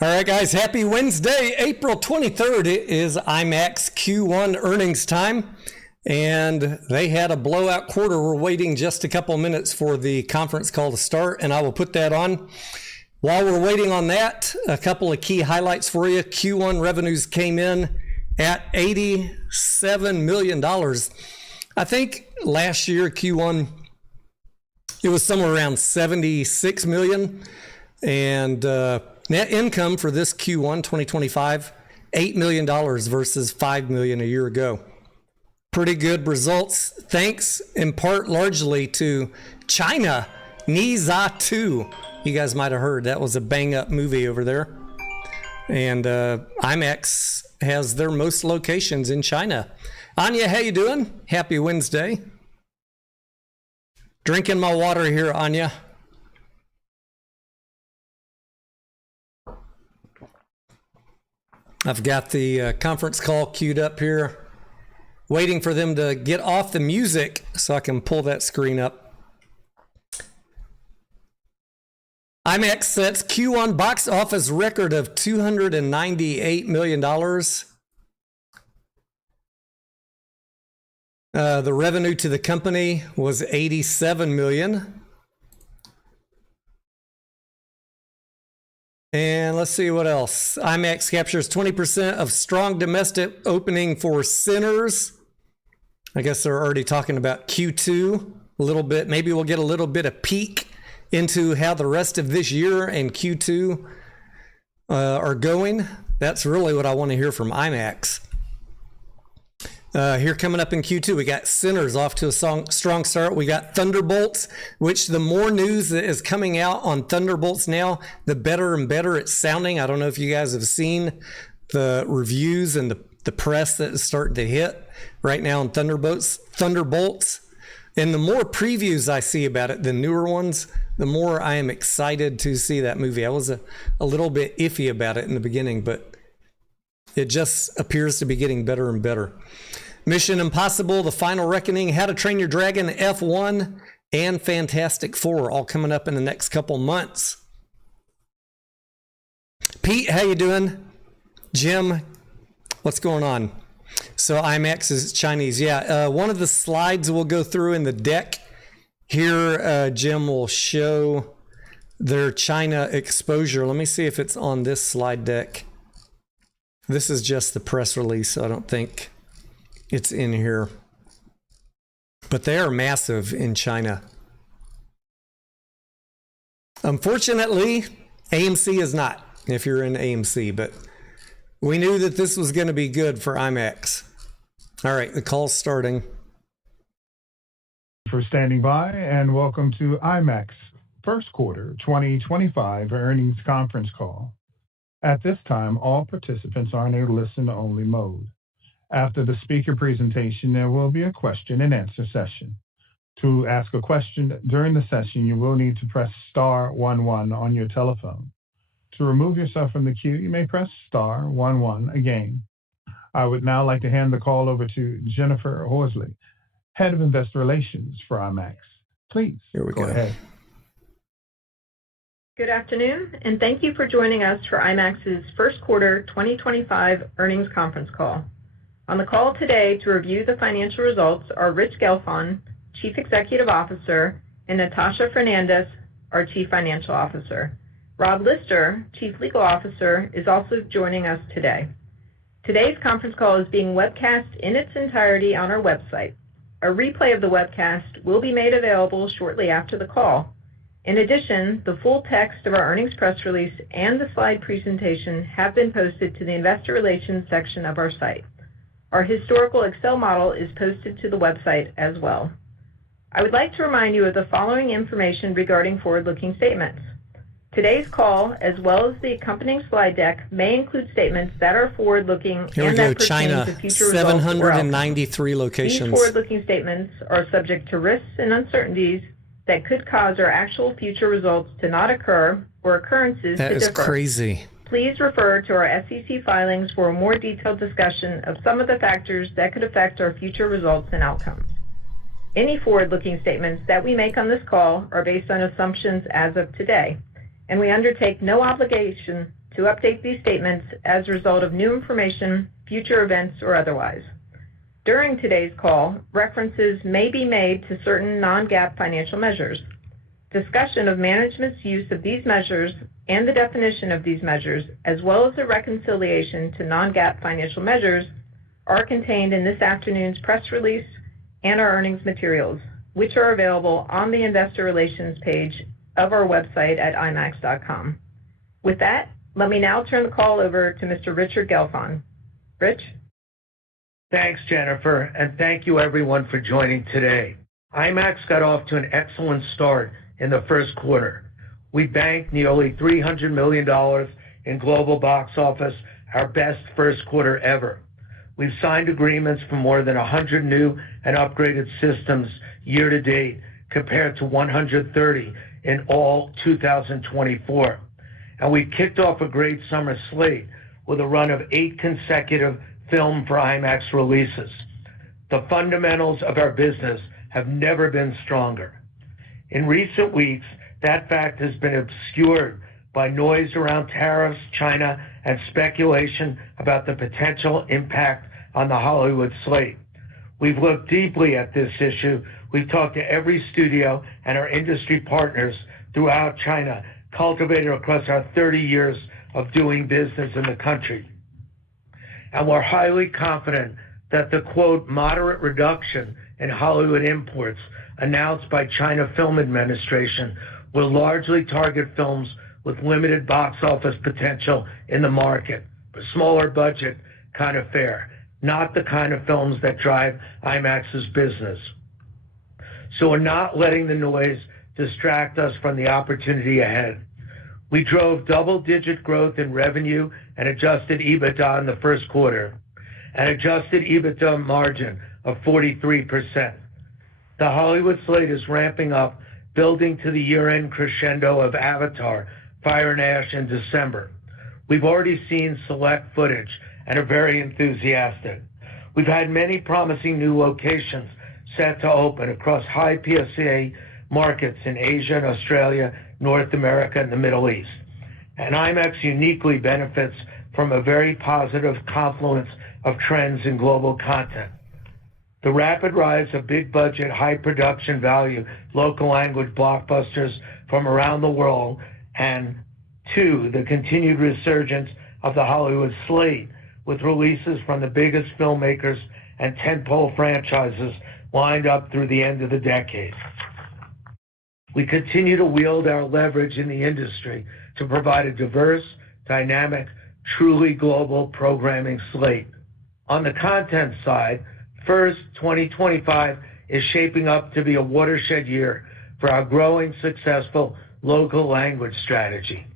All right, guys, happy Wednesday, April 23rd. It is IMAX Q1 earnings time, and they had a blowout quarter. We're waiting just a couple minutes for the conference call to start, and I will put that on. While we're waiting on that, a couple of key highlights for you. Q1 revenues came in at $87 million. I think last year, Q1, it was somewhere around $76 million, and net income for this Q1 2025, $8 million versus $5 million a year ago. Pretty good results, thanks in part largely to China, NYSE 2. You guys might have heard that was a bang-up movie over there. And IMAX has their most locations in China. Anya, how you doing? Happy Wednesday. Drinking my water here, Anya. I've got the conference call queued up here, waiting for them to get off the music so I can pull that screen up. IMAX sets Q1 box office record of $298 million. The revenue to the company was $87 million. And let's see what else. IMAX captures 20% of strong domestic opening for Sinners. I guess they're already talking about Q2 a little bit. Maybe we'll get a little bit of peek into how the rest of this year and Q2 are going. That's really what I want to hear from IMAX. Here coming up in Q2, we got Sinners off to a strong start. We got Thunderbolts, which the more news that is coming out on Thunderbolts now, the better and better it's sounding. I don't know if you guys have seen the reviews and the press that is starting to hit right now on Thunderbolts. And the more previews I see about it, the newer ones, the more I am excited to see that movie. I was a little bit iffy about it in the beginning, but it just appears to be getting better and better. Mission Impossible, The Final Reckoning, How to Train Your Dragon, F1, and Fantastic Four, all coming up in the next couple months. Pete, how you doing? Jim, what's going on? So IMAX is Chinese. Yeah, one of the slides we'll go through in the deck here, Jim will show their China exposure. Let me see if it's on this slide deck. This is just the press release, so I don't think it's in here. But they are massive in China. Unfortunately, AMC is not, if you're in AMC, but we knew that this was going to be good for IMAX. All right, the call's starting. For standing by, and welcome to IMAX first quarter 2025 earnings conference call. At this time, all participants are in a listen-only mode. After the speaker presentation, there will be a question and answer session. To ask a question during the session, you will need to press star 11 on your telephone. To remove yourself from the queue, you may press star 11 again. I would now like to hand the call over to Jennifer Horsley, Head of Investor Relations for IMAX. Please, go ahead. Good afternoon, and thank you for joining us for IMAX's first quarter 2025 earnings conference call. On the call today to review the financial results are Rich Gelfond, Chief Executive Officer, and Natasha Fernandes, our Chief Financial Officer. Rob Lister, Chief Legal Officer, is also joining us today. Today's conference call is being webcast in its entirety on our website. A replay of the webcast will be made available shortly after the call. In addition, the full text of our earnings press release and the slide presentation have been posted to the Investor Relations section of our site. Our historical Excel model is posted to the website as well. I would like to remind you of the following information regarding forward-looking statements. Today's call, as well as the accompanying slide deck, may include statements that are forward-looking and that pertain to future results or outcomes. 793 locations. These forward-looking statements are subject to risks and uncertainties that could cause our actual future results to not occur or occurrences to differ. That is crazy. Please refer to our SEC filings for a more detailed discussion of some of the factors that could affect our future results and outcomes. Any forward-looking statements that we make on this call are based on assumptions as of today, and we undertake no obligation to update these statements as a result of new information, future events, or otherwise. During today's call, references may be made to certain non-GAAP financial measures. Discussion of management's use of these measures and the definition of these measures, as well as a reconciliation to non-GAAP financial measures, are contained in this afternoon's press release and our earnings materials, which are available on the Investor Relations page of our website at IMAX.com. With that, let me now turn the call over to Mr. Richard Gelfond. Rich? Thanks, Jennifer, and thank you everyone for joining today. IMAX got off to an excellent start in the first quarter. We banked nearly $300 million in global box office, our best first quarter ever. We've signed agreements for more than 100 new and upgraded systems year to date, compared to 130 in all 2024. And we kicked off a great summer slate with a run of 8 consecutive Film for IMAX releases. The fundamentals of our business have never been stronger. In recent weeks, that fact has been obscured by noise around tariffs, China, and speculation about the potential impact on the Hollywood slate. We've looked deeply at this issue. We've talked to every studio and our industry partners throughout China, cultivated across our 30 years of doing business in the country. And we're highly confident that the, quote, moderate reduction in Hollywood imports announced by China Film Administration will largely target films with limited box office potential in the market, a smaller budget kind of fare, not the kind of films that drive IMAX's business. So we're not letting the noise distract us from the opportunity ahead. We drove double-digit growth in revenue and adjusted EBITDA in the first quarter, an adjusted EBITDA margin of 43%. The Hollywood slate is ramping up, building to the year-end crescendo of Avatar, Fire and Ash in December. We've already seen select footage and are very enthusiastic. We've had many promising new locations set to open across high PSA markets in Asia and Australia, North America, and the Middle East. And IMAX uniquely benefits from a very positive confluence of trends in global content. The rapid rise of big-budget, high-production value, local language blockbusters from around the world, and 2, the continued resurgence of the Hollywood slate, with releases from the biggest filmmakers and tentpole franchises lined up through the end of the decade. We continue to wield our leverage in the industry to provide a diverse, dynamic, truly global programming slate. On the content side, first, 2025 is shaping up to be a watershed year for our growing, successful local language strategy.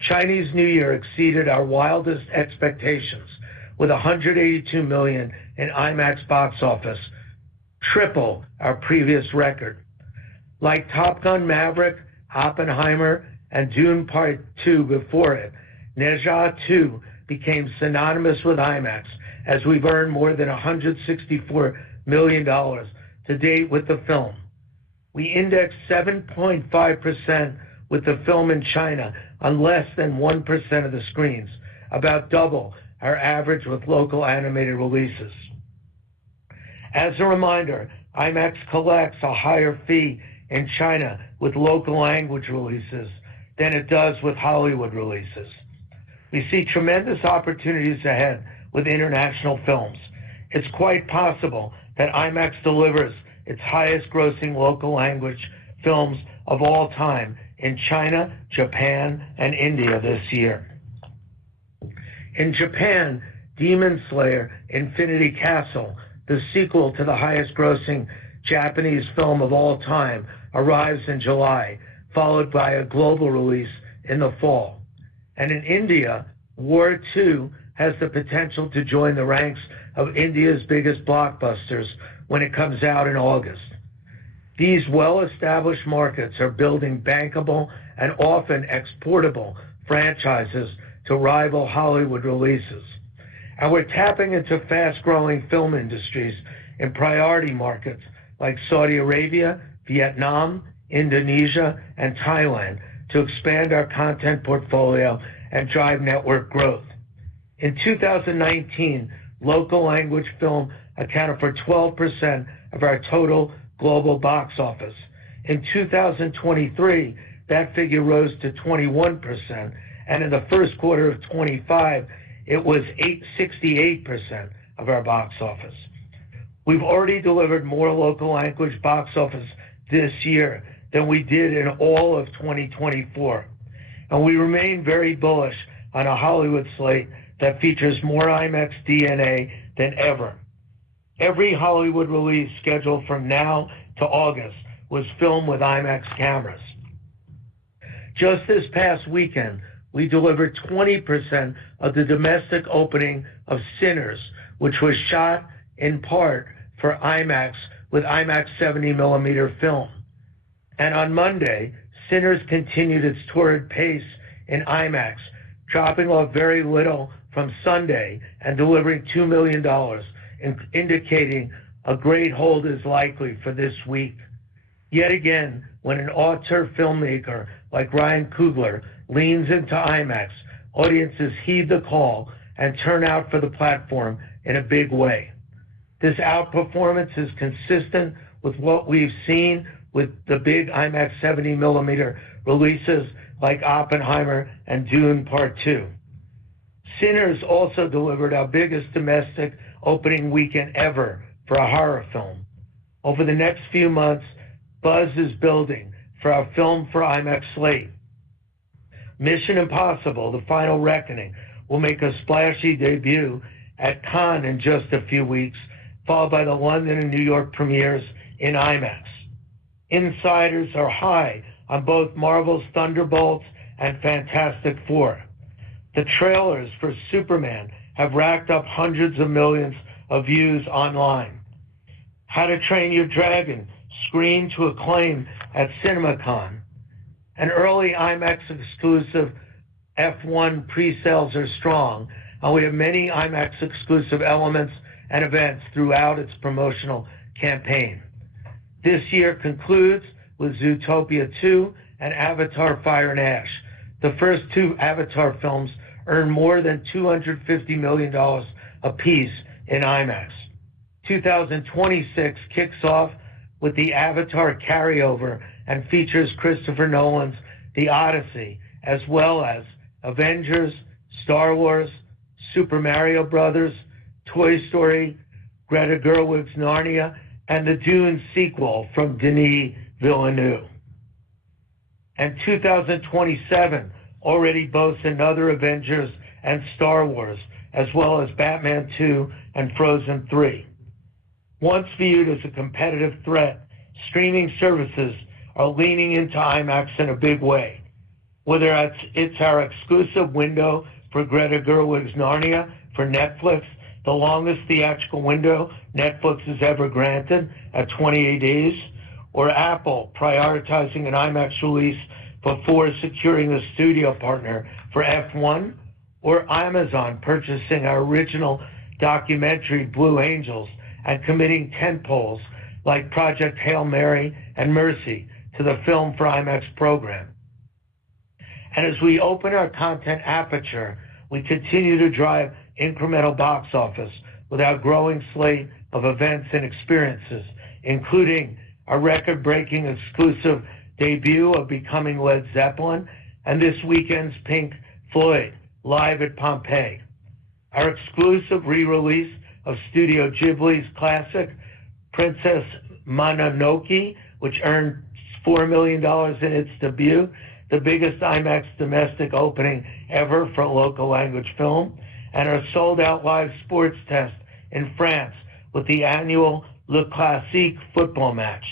Chinese New Year exceeded our wildest expectations with $182 million in IMAX box office, triple our previous record. Like Top Gun Maverick, Oppenheimer, and Dune Part 2 before it, Ne Zha 2 became synonymous with IMAX, as we've earned more than $164 million to date with the film. We indexed 7.5% with the film in China on less than 1% of the screens, about double our average with local animated releases. As a reminder, IMAX collects a higher fee in China with local language releases than it does with Hollywood releases. We see tremendous opportunities ahead with international films. It's quite possible that IMAX delivers its highest grossing local language films of all time in China, Japan, and India this year. In Japan, Demon Slayer: Infinity Castle, the sequel to the highest grossing Japanese film of all time, arrives in July, followed by a global release in the fall. And in India, War 2 has the potential to join the ranks of India's biggest blockbusters when it comes out in August. These well-established markets are building bankable and often exportable franchises to rival Hollywood releases. And we're tapping into fast-growing film industries in priority markets like Saudi Arabia, Vietnam, Indonesia, and Thailand to expand our content portfolio and drive network growth. In 2019, local language film accounted for 12% of our total global box office. In 2023, that figure rose to 21%, and in the first quarter of 25, it was 68% of our box office. We've already delivered more local language box office this year than we did in all of 2024, and we remain very bullish on a Hollywood slate that features more IMAX DNA than ever. Every Hollywood release scheduled from now to August was filmed with IMAX cameras. Just this past weekend, we delivered 20% of the domestic opening of Sinners, which was shot in part for IMAX with IMAX 70mm film. And on Monday, Sinners continued its torrid pace in IMAX, dropping off very little from Sunday and delivering $2 million, indicating a great hold is likely for this week. Yet again, when an auteur filmmaker like Ryan Coogler leans into IMAX, audiences heed the call and turn out for the platform in a big way. This outperformance is consistent with what we've seen with the big IMAX 70mm releases like Oppenheimer and Dune Part 2. Sinners also delivered our biggest domestic opening weekend ever for a horror film. Over the next few months, buzz is building for our film for IMAX slate. Mission Impossible: The Final Reckoning will make a splashy debut at Cannes in just a few weeks, followed by the London and New York premieres in IMAX. Insiders are high on both Marvel's Thunderbolts and Fantastic Four. The trailers for Superman have racked up hundreds of millions of views online. How to Train Your Dragon screened to acclaim at CinemaCon. And early IMAX exclusive F1 pre-sales are strong, and we have many IMAX exclusive elements and events throughout its promotional campaign. This year concludes with Zootopia 2 and Avatar: Fire and Ash. The first two Avatar films earned more than $250 million apiece in IMAX. 2026 kicks off with the Avatar carryover and features Christopher Nolan's The Odyssey, as well as Avengers, Star Wars, Super Mario Brothers, Toy Story, Greta Gerwig's Narnia, and the Dune sequel from Denis Villeneuve. And 2027 already boasts another Avengers and Star Wars, as well as Batman 2 and Frozen 3. Once viewed as a competitive threat, streaming services are leaning into IMAX in a big way. Whether it's our exclusive window for Greta Gerwig's Narnia for Netflix, the longest theatrical window Netflix has ever granted at 28 days, or Apple prioritizing an IMAX release before securing a studio partner for F1, or Amazon purchasing our original documentary Blue Angels and committing tentpoles like Project Hail Mary and Mercy to the Film for IMAX program. And as we open our content aperture, we continue to drive incremental box office with our growing slate of events and experiences, including a record-breaking exclusive debut of Becoming Led Zeppelin and this weekend's Pink Floyd live at Pompeii. Our exclusive re-release of Studio Ghibli's classic Princess Mononoke, which earned $4 million in its debut, the biggest IMAX domestic opening ever for a local language film, and our sold-out live sports test in France with the annual Le Classique football match.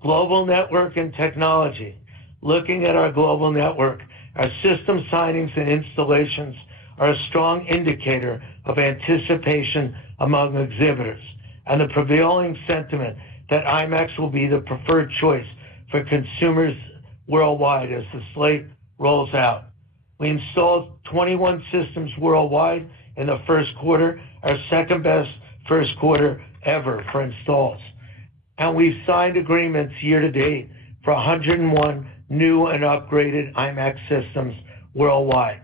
Global network and technology. Looking at our global network, our system signings and installations are a strong indicator of anticipation among exhibitors and the prevailing sentiment that IMAX will be the preferred choice for consumers worldwide as the slate rolls out. We installed 21 systems worldwide in the first quarter, our second best first quarter ever for installs. And we've signed agreements year to date for 101 new and upgraded IMAX systems worldwide.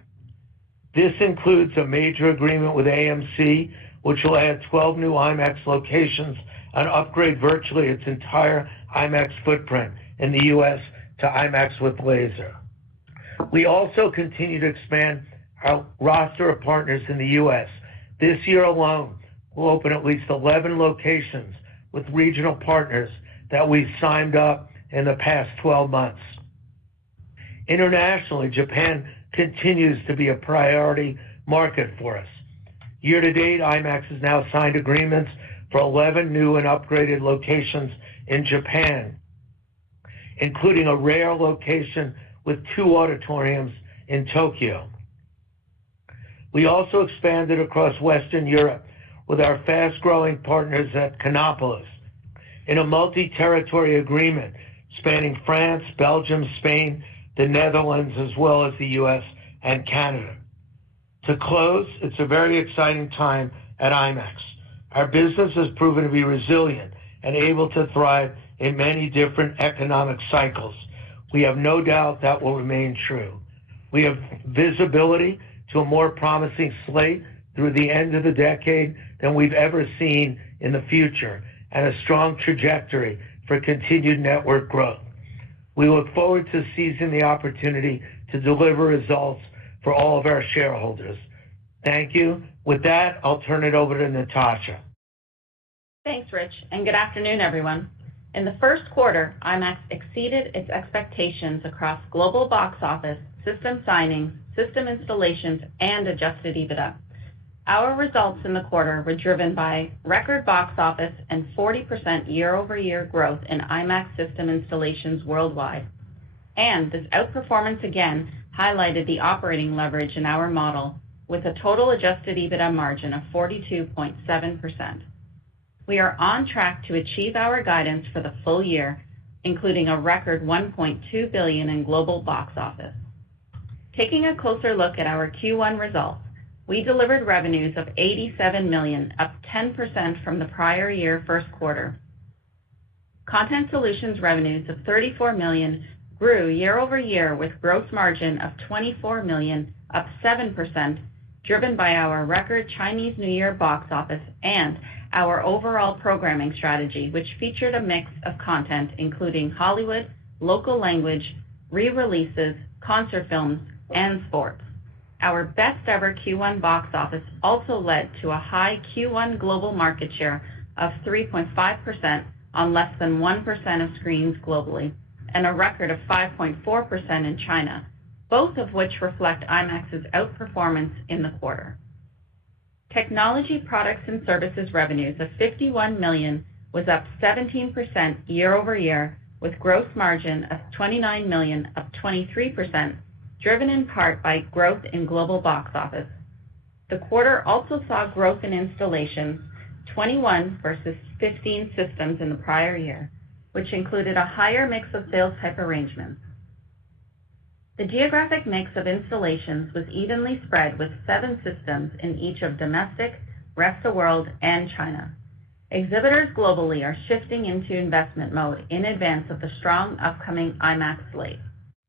This includes a major agreement with AMC, which will add 12 new IMAX locations and upgrade virtually its entire IMAX footprint in the U.S. to IMAX with Laser. We also continue to expand our roster of partners in the U.S. This year alone, we'll open at least 11 locations with regional partners that we've signed up in the past 12 months. Internationally, Japan continues to be a priority market for us. Year to date, IMAX has now signed agreements for 11 new and upgraded locations in Japan, including a rare location with 2 auditoriums in Tokyo. We also expanded across Western Europe with our fast-growing partners at Canopolis in a multi-territory agreement spanning France, Belgium, Spain, the Netherlands, as well as the U.S. and Canada. To close, it's a very exciting time at IMAX. Our business has proven to be resilient and able to thrive in many different economic cycles. We have no doubt that will remain true. We have visibility to a more promising slate through the end of the decade than we've ever seen in the future, and a strong trajectory for continued network growth. We look forward to seizing the opportunity to deliver results for all of our shareholders. Thank you. With that, I'll turn it over to Natasha. Thanks, Rich, and good afternoon, everyone. In the first quarter, IMAX exceeded its expectations across global box office, system signings, system installations, and adjusted EBITDA. Our results in the quarter were driven by record box office and 40% year-over-year growth in IMAX system installations worldwide. And this outperformance again highlighted the operating leverage in our model with a total adjusted EBITDA margin of 42.7%. We are on track to achieve our guidance for the full year, including a record $1.2 billion in global box office. Taking a closer look at our Q1 results, we delivered revenues of $87 million, up 10% from the prior year first quarter. Content Solutions revenues of $34 million grew year-over-year with gross margin of $24 million, up 7%, driven by our record Chinese New Year box office and our overall programming strategy, which featured a mix of content including Hollywood, local language, re-releases, concert films, and sports. Our best ever Q1 box office also led to a high Q1 global market share of 3.5% on less than 1% of screens globally, and a record of 5.4% in China, both of which reflect IMAX's outperformance in the quarter. Technology Products and Services revenues of $51 million was up 17% year-over-year, with gross margin of $29 million, up 23%, driven in part by growth in global box office. The quarter also saw growth in installations, 21 versus 15 systems in the prior year, which included a higher mix of sales-type arrangements. The geographic mix of installations was evenly spread with 7 systems in each of domestic, rest of world, and China. Exhibitors globally are shifting into investment mode in advance of the strong upcoming IMAX slate.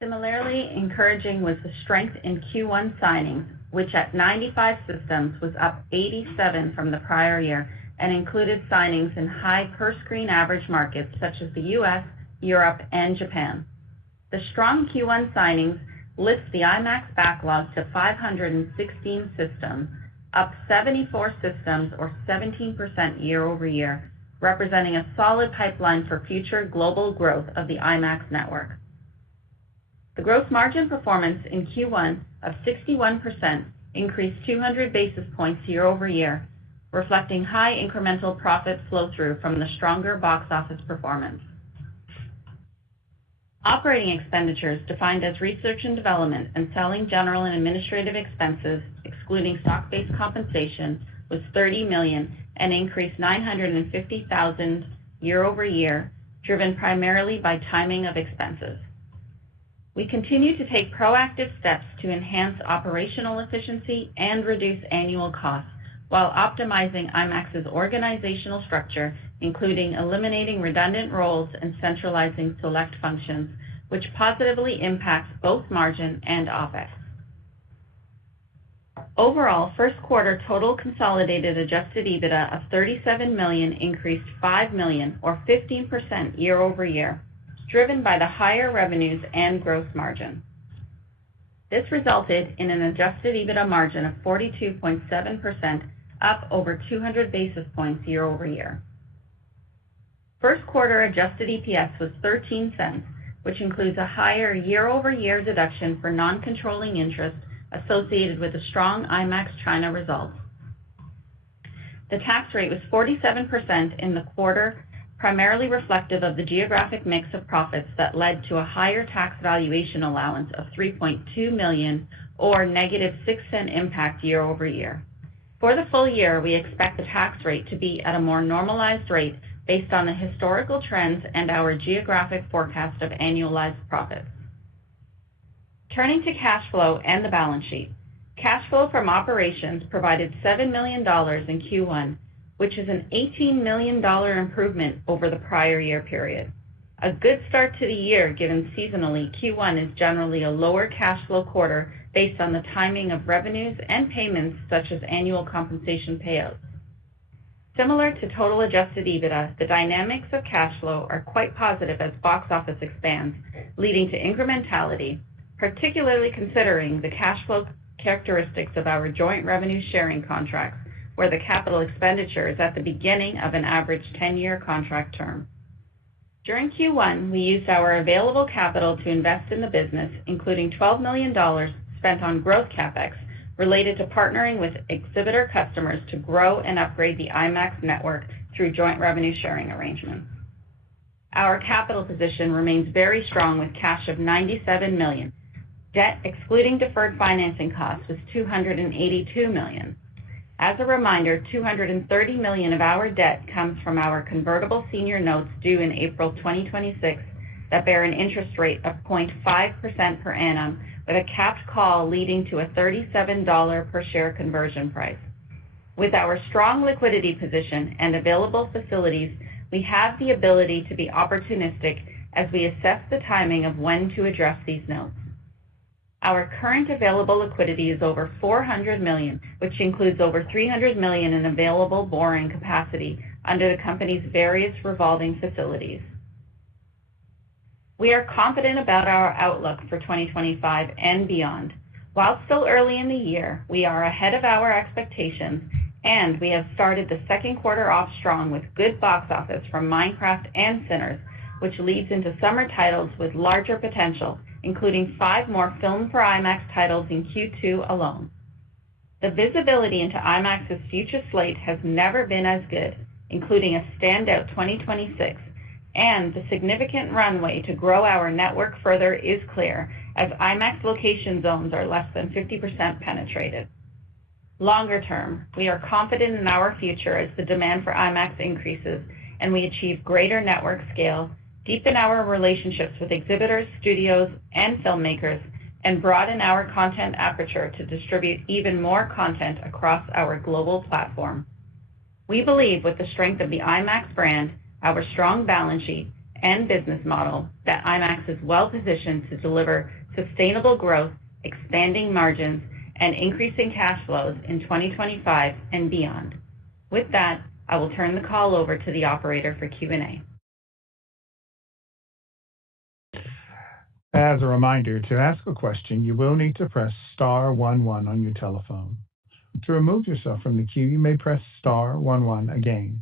Similarly encouraging was the strength in Q1 signings, which at 95 systems was up 87 from the prior year and included signings in high per-screen average markets such as the U.S., Europe, and Japan. The strong Q1 signings lifts the IMAX backlog to 516 systems, up 74 systems or 17% year-over-year, representing a solid pipeline for future global growth of the IMAX network. The gross margin performance in Q1 of 61% increased 200 basis points year-over-year, reflecting high incremental profit flow-through from the stronger box office performance. Operating expenditures defined as research and development and selling, general, and administrative expenses, excluding stock-based compensation, was $30 million and increased $950,000 year-over-year, driven primarily by timing of expenses. We continue to take proactive steps to enhance operational efficiency and reduce annual costs while optimizing IMAX's organizational structure, including eliminating redundant roles and centralizing select functions, which positively impacts both margin and OpEx. Overall, first quarter total consolidated adjusted EBITDA of $37 million increased $5 million or 15% year over year, driven by the higher revenues and gross margin. This resulted in an adjusted EBITDA margin of 42.7%, up over 200 basis points year over year. First quarter adjusted EPS was 13 cents, which includes a higher year-over-year deduction for non-controlling interest associated with the strong IMAX China results. The tax rate was 47% in the quarter, primarily reflective of the geographic mix of profits that led to a higher tax valuation allowance of $3.2 million or negative 6 cent impact year over year. For the full year, we expect the tax rate to be at a more normalized rate based on the historical trends and our geographic forecast of annualized profits. Turning to cash flow and the balance sheet, cash flow from operations provided $7 million in Q1, which is an $18 million improvement over the prior year period. A good start to the year given seasonally Q1 is generally a lower cash flow quarter based on the timing of revenues and payments such as annual compensation payouts. Similar to total adjusted EBITDA, the dynamics of cash flow are quite positive as box office expands, leading to incrementality, particularly considering the cash flow characteristics of our joint revenue sharing contracts, where the capital expenditure is at the beginning of an average 10-year contract term. During Q1, we used our available capital to invest in the business, including $12 million spent on growth CapEx related to partnering with exhibitor customers to grow and upgrade the IMAX network through joint revenue sharing arrangements. Our capital position remains very strong with cash of $97 million. Debt, excluding deferred financing costs, was $282 million. As a reminder, $230 million of our debt comes from our convertible senior notes due in April 2026 that bear an interest rate of 0.5% per annum with a capped call leading to a $37 per share conversion price. With our strong liquidity position and available facilities, we have the ability to be opportunistic as we assess the timing of when to address these notes. Our current available liquidity is over $400 million, which includes over $300 million in available borrowing capacity under the company's various revolving facilities. We are confident about our outlook for 2025 and beyond. While still early in the year, we are ahead of our expectations, and we have started the second quarter off strong with good box office from Minecraft and Sinners, which leads into summer titles with larger potential, including 5 more Film for IMAX titles in Q2 alone. The visibility into IMAX's future slate has never been as good, including a standout 2026, and the significant runway to grow our network further is clear, as IMAX location zones are less than 50% penetrated. Longer term, we are confident in our future as the demand for IMAX increases and we achieve greater network scale, deepen our relationships with exhibitors, studios, and filmmakers, and broaden our content aperture to distribute even more content across our global platform. We believe with the strength of the IMAX brand, our strong balance sheet, and business model that IMAX is well positioned to deliver sustainable growth, expanding margins, and increasing cash flows in 2025 and beyond. With that, I will turn the call over to the operator for Q&A. As a reminder, to ask a question, you will need to press star 11 on your telephone. To remove yourself from the queue, you may press star 11 again.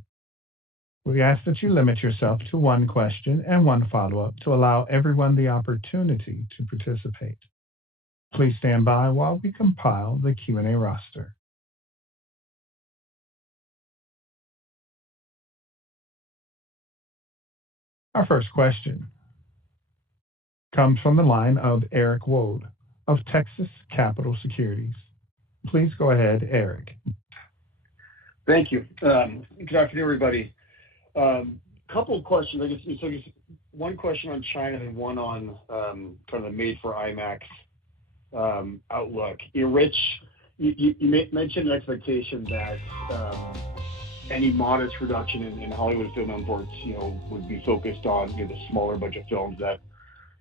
We ask that you limit yourself to one question and one follow-up to allow everyone the opportunity to participate. Please stand by while we compile the Q&A roster. Our first question comes from the line of Eric Wold of Texas Capital Securities. Please go ahead, Eric. Thank you. Good afternoon, everybody. Couple of questions. I guess one question on China and one on kind of the made for IMAX outlook. Rich, you mentioned an expectation that any modest reduction in Hollywood film imports, would be focused on the smaller budget films that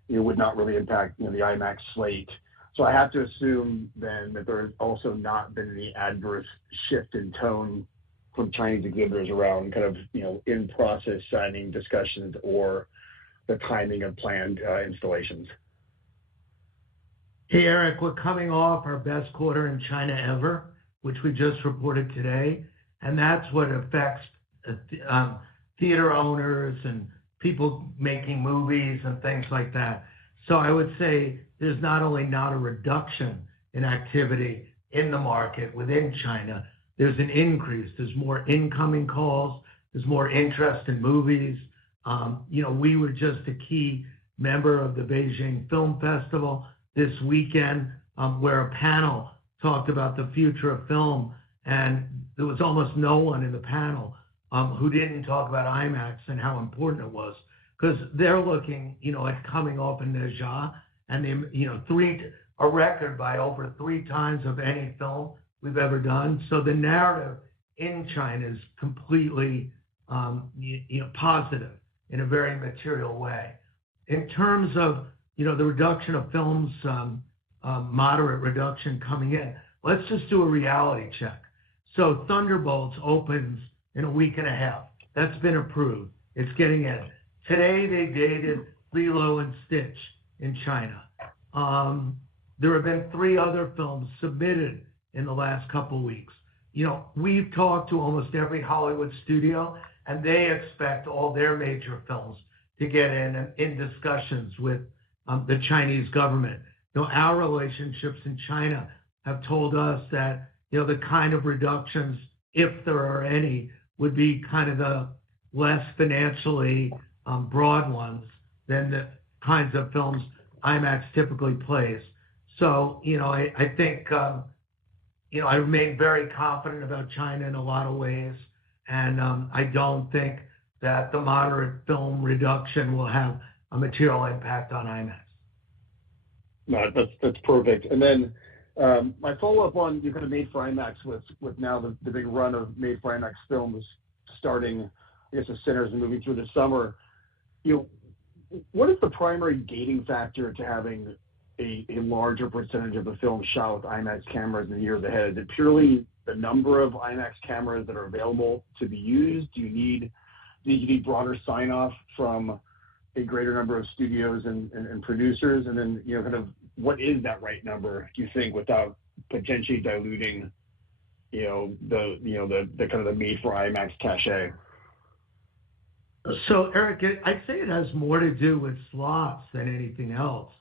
would not really impact the IMAX slate. So I have to assume then that there has also not been any adverse shift in tone from Chinese exhibitors around kind of, in-process signing discussions or the timing of planned installations. Hey, Eric, we're coming off our best quarter in China ever, which we just reported today, and that's what affects theater owners and people making movies and things like that. So I would say there's not only not a reduction in activity in the market within China, there's an increase. There's more incoming calls. There's more interest in movies. We were just a key member of the Beijing Film Festival this weekend, where a panel talked about the future of film, and there was almost no one in the panel who didn't talk about IMAX and how important it was, because they're looking, at coming off in Ne Zha, and a record by over 3 times of any film we've ever done. So the narrative in China is completely, positive in a very material way. In terms of, the reduction of films, moderate reduction coming in, let's just do a reality check. So Thunderbolts opens in a week and a half. That's been approved. It's getting in. Today they dated Lilo and Stitch in China. There have been 3 other films submitted in the last couple of weeks. We've talked to almost every Hollywood studio, and they expect all their major films to get in discussions with the Chinese government. Our relationships in China have told us that, the kind of reductions, if there are any, would be kind of the less financially broad ones than the kinds of films IMAX typically plays. So, I think, I remain very confident about China in a lot of ways, and I don't think that the moderate film reduction will have a material impact on IMAX. No, that's perfect. And then my follow-up on you kind of Made for IMAX with now the big run of Made for IMAX films starting, I guess, as Sinners and moving through the summer. What is the primary gating factor to having a larger percentage of the film shot with IMAX cameras in the years ahead? Is it purely the number of IMAX cameras that are available to be used? Do you need broader sign-off from a greater number of studios and producers? And then, kind of what is that right number, do you think, without potentially diluting, the kind of the Made for IMAX cachet? So, Eric, I'd say it has more to do with slots than anything else.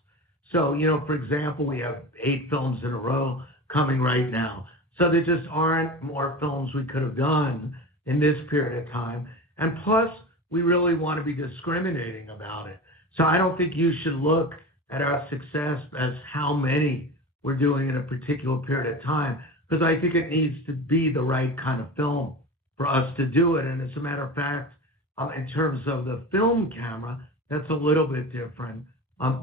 So, for example, we have 8 films in a row coming right now. So there just aren't more films we could have done in this period of time. And plus, we really want to be discriminating about it. So I don't think you should look at our success as how many we're doing in a particular period of time, because I think it needs to be the right kind of film for us to do it. And as a matter of fact, in terms of the film camera, that's a little bit different.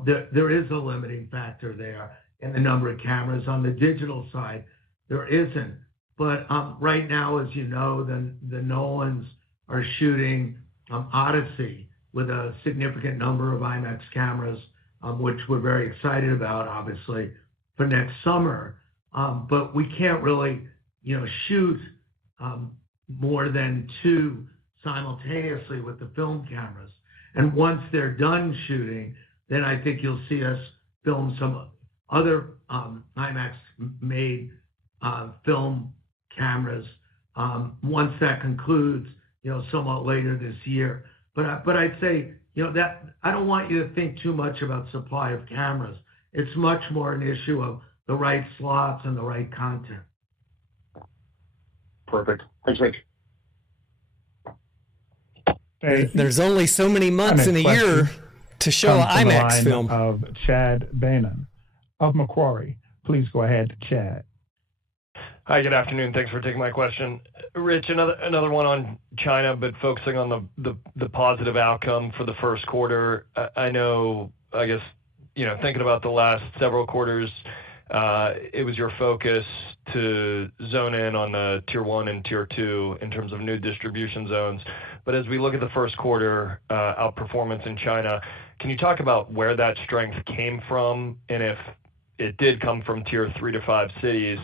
There is a limiting factor there in the number of cameras. On the digital side, there isn't. But right now, as you know, the Nolans are shooting Odyssey with a significant number of IMAX cameras, which we're very excited about, obviously, for next summer. But we can't really, shoot more than 2 simultaneously with the film cameras. And once they're done shooting, then I think you'll see us film some other IMAX-made film cameras once that concludes, somewhat later this year. But I'd say, that I don't want you to think too much about supply of cameras. It's much more an issue of the right slots and the right content. Perfect. Thanks, Rich. There's only so many months in a year to show an IMAX film. Of Chad Beynon of Macquarie. Please go ahead, Chad. Hi, good afternoon. Thanks for taking my question. Rich, another one on China, but focusing on the positive outcome for the first quarter. I guess, thinking about the last several quarters, it was your focus to zone in on the tier 1 and tier 2 in terms of new distribution zones. But as we look at the first quarter outperformance in China, can you talk about where that strength came from, and if it did come from tier 3 to 5 cities,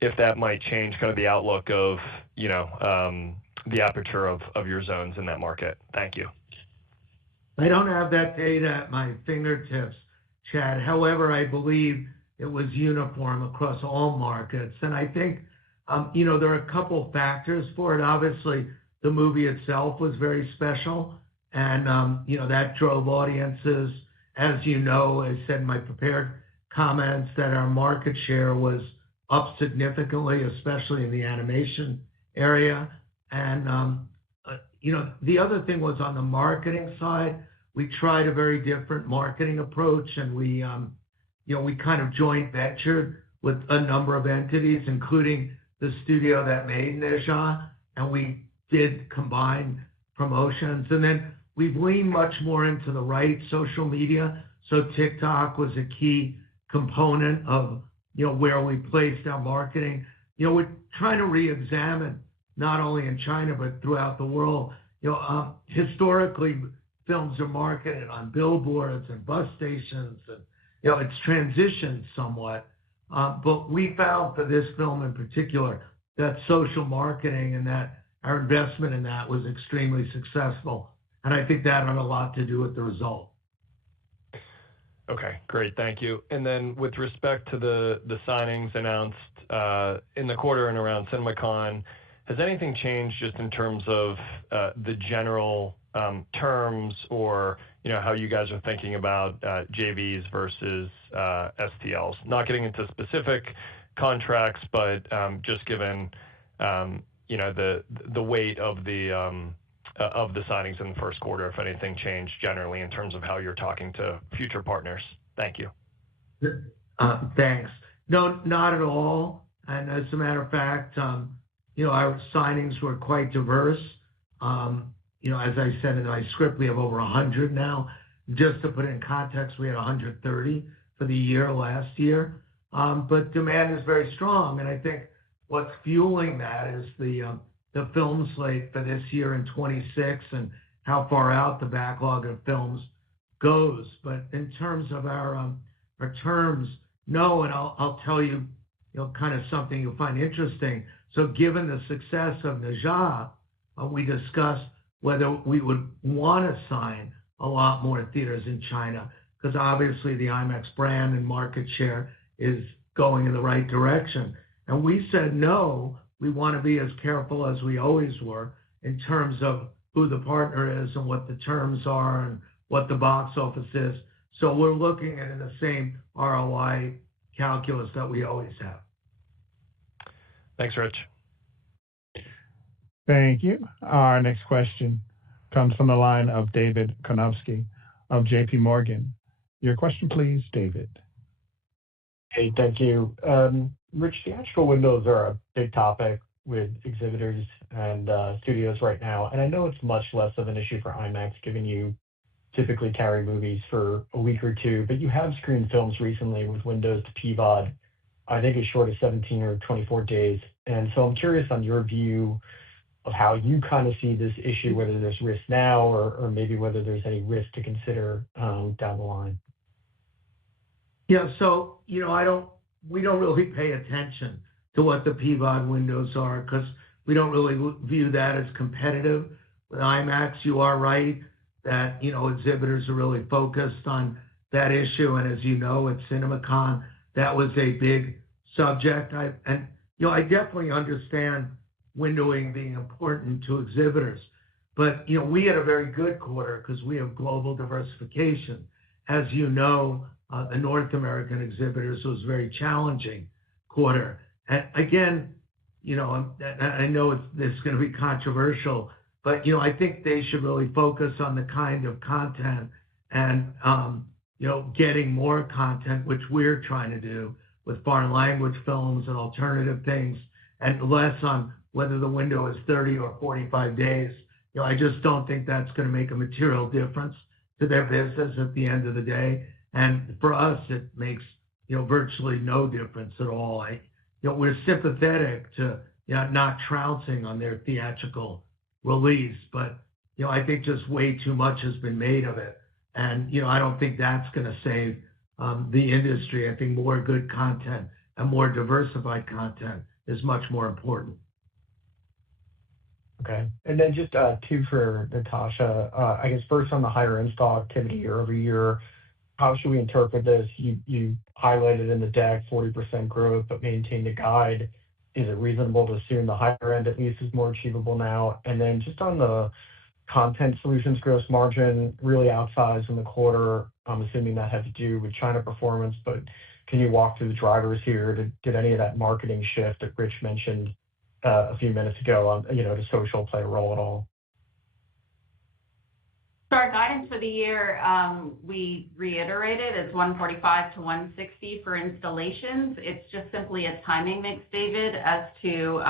if that might change kind of the outlook of, the aperture of your zones in that market. Thank you. I don't have that data at my fingertips, Chad. However, I believe it was uniform across all markets. And I think, there are a couple factors for it. Obviously, the movie itself was very special. And, that drove audiences. As you know, I said in my prepared comments that our market share was up significantly, especially in the animation area. And, the other thing was on the marketing side, we tried a very different marketing approach, and we kind of joint ventured with a number of entities, including the studio that made Ne Zha, and we did combine promotions. And then we've leaned much more into the right social media. So TikTok was a key component of, where we placed our marketing. We're trying to re-examine, not only in China, but throughout the world. Historically, films are marketed on billboards and bus stations, and, it's transitioned somewhat. But we found for this film in particular that social marketing and that our investment in that was extremely successful. And I think that had a lot to do with the result. Okay, great. Thank you. And then with respect to the signings announced in the quarter and around CinemaCon, has anything changed just in terms of the general terms or, how you guys are thinking about JVs versus STLs? Not getting into specific contracts, but just given, the weight of the signings in the first quarter, if anything changed generally in terms of how you're talking to future partners. Thank you. Thanks. No, not at all. And as a matter of fact, our signings were quite diverse. As I said in my script, we have over 100 now. Just to put it in context, we had 130 for the year last year. But demand is very strong, and I think what's fueling that is the film slate for this year in 26 and how far out the backlog of films goes. But in terms of our terms, no, and I'll tell you, kind of something you'll find interesting. So given the success of Ne Zha, we discussed whether we would want to sign a lot more theaters in China, because obviously the IMAX brand and market share is going in the right direction. And we said no, we want to be as careful as we always were in terms of who the partner is and what the terms are and what the box office is. So we're looking at it in the same ROI calculus that we always have. Thanks, Rich. Thank you. Our next question comes from the line of David Konofsky of JP Morgan. Your question, please, David. Hey, thank you. Rich, theatrical windows are a big topic with exhibitors and studios right now, and I know it's much less of an issue for IMAX, given you typically carry movies for a week or two, but you have screened films recently with windows to PVOD, I think as short as 17 or 24 days. And so I'm curious on your view of how you kind of see this issue, whether there's risk now or maybe whether there's any risk to consider down the line. Yeah, so, we don't really pay attention to what the PVOD windows are because we don't really view that as competitive. With IMAX, you are right that, exhibitors are really focused on that issue. And as you know, at CinemaCon, that was a big subject. I definitely understand windowing being important to exhibitors. But, we had a very good quarter because we have global diversification. As you know, the North American exhibitors was a very challenging quarter. And again, I know this is going to be controversial, but, I think they should really focus on the kind of content and, getting more content, which we're trying to do with foreign language films and alternative things, and less on whether the window is 30 or 45 days. I just don't think that's going to make a material difference to their business at the end of the day. And for us, it makes, virtually no difference at all. We're sympathetic to not trouncing on their theatrical release, but, I think just way too much has been made of it. And, I don't think that's going to save the industry. I think more good content and more diversified content is much more important. Okay. And then just two for Natasha. I guess first on the higher install activity year-over-year, how should we interpret this? You highlighted in the deck 40% growth, but maintained the guide. Is it reasonable to assume the higher end at least is more achievable now? And then just on the content solutions gross margin, really outsized in the quarter. I'm assuming that had to do with China performance, but can you walk through the drivers here? Did any of that marketing shift that Rich mentioned a few minutes ago on, to social play a role at all? So our guidance for the year, we reiterated, it's 145 to 160 for installations. It's just simply a timing mix, David, as to,